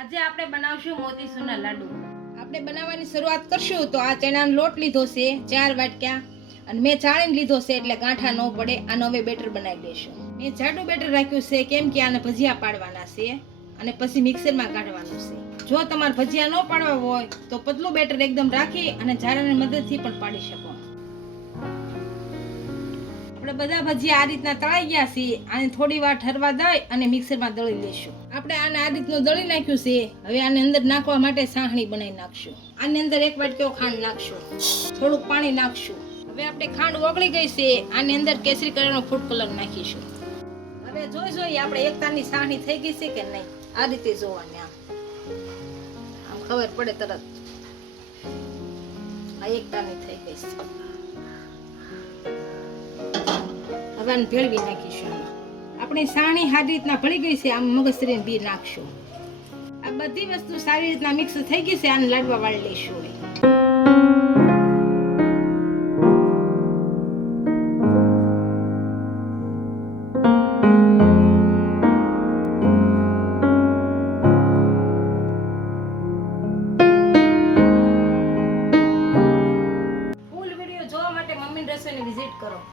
આજે આપણે બનાવશું મોતીસૂરના લાડુ. આપણે બનાવવાની શરૂઆત કરશું તો આ ચણાનો લોટ લીધો છે, ચાર વાટક્યા. અને મેં ચાળીને લીધો છે એટલે ગાંઠા ન પડે, આનો હવે બેટર બનાવી લેશું મેં જાડું બેટર રાખ્યું છે, કેમ કે આને ભજીયા પાડવાના છે અને પછી મિક્સરમાં કાઢવાનું છે. જો તમારે ભજીયા ન પાડવા હોય તો પતલું બેટર એકદમ રાખી અને જાડાની મદદથી પણ પાડી શકો. આપણે બધા ભજીયા આ રીતના તળાઈ ગયા છે આને થોડી વાર ઠરવા દઈ અને મિક્સરમાં દળી લઈશું. આપણે આને આ રીતનું દળી નાખ્યું છે. હવે આને અંદર નાખવા માટે સાહણી બનાવી નાખશું. આની અંદર એક વાટકીઓ ખાંડ નાખશું. થોડુંક પાણી નાખશું. હવે આપણે ખાંડ ઓગળી ગઈ છે. આની અંદર કેસરી કલરનો ફૂડ કલર નાખીશું. હવે જોઈ જોઈ આપણે એકતાની સાહણી થઈ ગઈ છે કે નહીં? આ રીતે જોવાની આમ. આમ ખબર પડે તરત. આ એકતાની થઈ ગઈ છે. હવે ભેળવી નાખીશું. આપણી સાણી સારી રીતના ભળી ગઈ છે, આમ મગજરીને બી નાખશું. આ બધી વસ્તુ સારી રીતના મિક્સ થઈ ગઈ છે, આને લાડવા વાળી લઈશું વિઝિટ કરો.